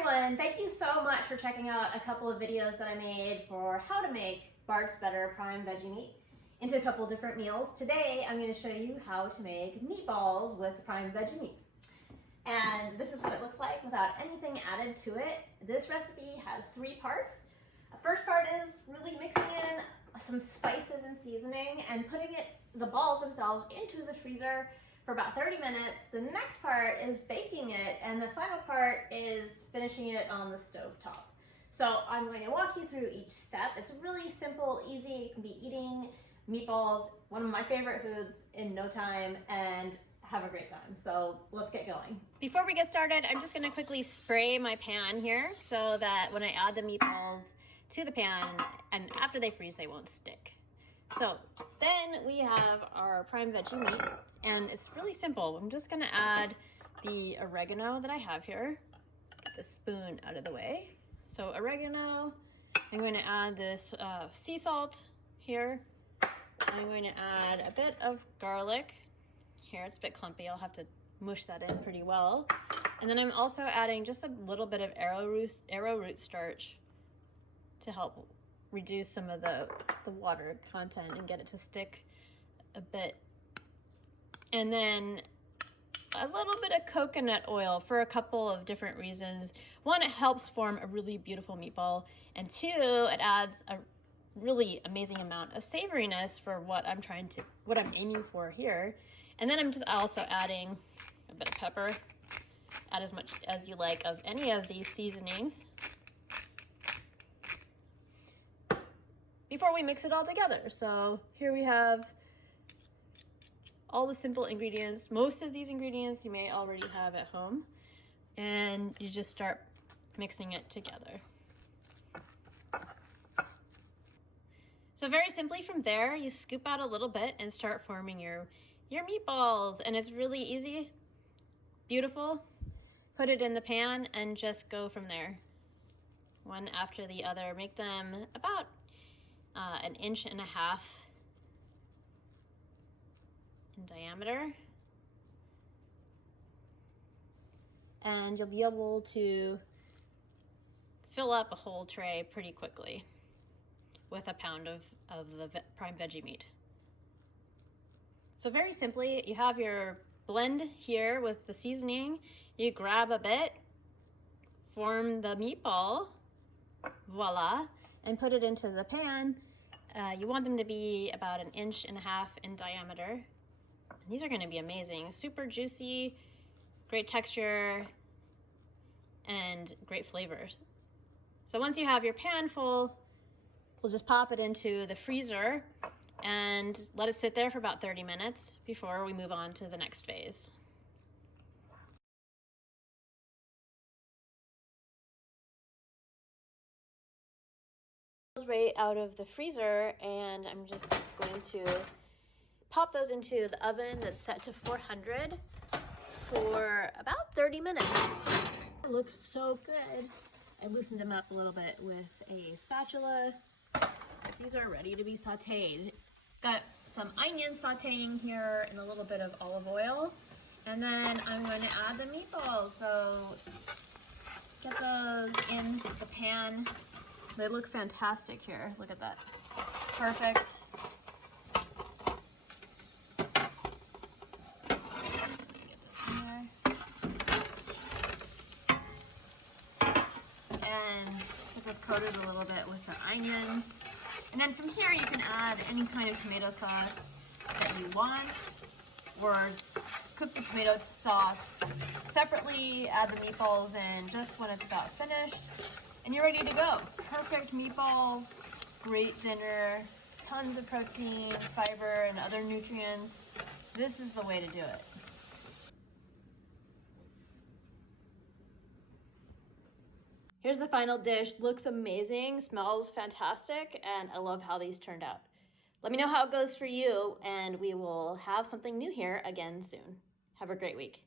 everyone, thank you so much for checking out a couple of videos that I made for how to make Bart's Better prime veggie meat into a couple different meals. Today I'm going to show you how to make meatballs with prime veggie meat. And this is what it looks like without anything added to it. This recipe has 3 parts. The first part is really mixing in some spices and seasoning and putting the balls themselves into the freezer for about 30 minutes. The next part is baking it, and the final part is finishing it on the stove top. So I'm going to walk you through each step. It's really simple, easy. You can be eating meatballs, one of my favorite foods, in no time, and have a great time. So let's get going. Before we get started, I'm just gonna quickly spray my pan here so that when I add the meatballs to the pan and after they freeze, they won't stick. So then we have our prime veggie meat, and it's really simple. I'm just gonna add the oregano that I have here. Get the spoon out of the way. So oregano, I'm going to add this sea salt here. I'm going to add a bit of garlic. Here, it's a bit clumpy. I'll have to mush that in pretty well. And then I'm also adding just a little bit of arrowroot starch to help reduce some of the water content and get it to stick a bit. And then a little bit of coconut oil for a couple of different reasons. One, it helps form a really beautiful meatball. And 2, it adds a really amazing amount of savoriness for what I'm aiming for here. And then I'm just also adding a bit of pepper. Add as much as you like of any of these seasonings before we mix it all together. So here we have all the simple ingredients. Most of these ingredients you may already have at home, and you just start mixing it together. So very simply from there, you scoop out a little bit and start forming your meatballs, and it's really easy, beautiful. Put it in the pan and just go from there, one after the other. Make them about 1.5 inches in diameter, and you'll be able to fill up a whole tray pretty quickly with a pound of the prime veggie meat. So very simply, you have your blend here with the seasoning. You grab a bit, form the meatball, voila, and put it into the pan. You want them to be about 1.5 inches in diameter. And these are going to be amazing, super juicy, great texture, and great flavors. So once you have your pan full, we'll just pop it into the freezer and let it sit there for about 30 minutes before we move on to the next phase. Right out of the freezer, and I'm just going to pop those into the oven that's set to 400 for about 30 minutes. It looks so good. I loosened them up a little bit with a spatula. These are ready to be sauteed. Got some onion sauteing here and a little bit of olive oil. And then I'm going to add the meatballs. So get those in the pan. They look fantastic here. Look at that. Perfect. And get this coated a little bit with the onions. And then from here you can add any kind of tomato sauce that you want, or cook the tomato sauce separately, add the meatballs in just when it's about finished, and you're ready to go. Perfect meatballs, great dinner, tons of protein, fiber, and other nutrients. This is the way to do it. Here's the final dish. Looks amazing, smells fantastic, and I love how these turned out. Let me know how it goes for you, and we will have something new here again soon. Have a great week.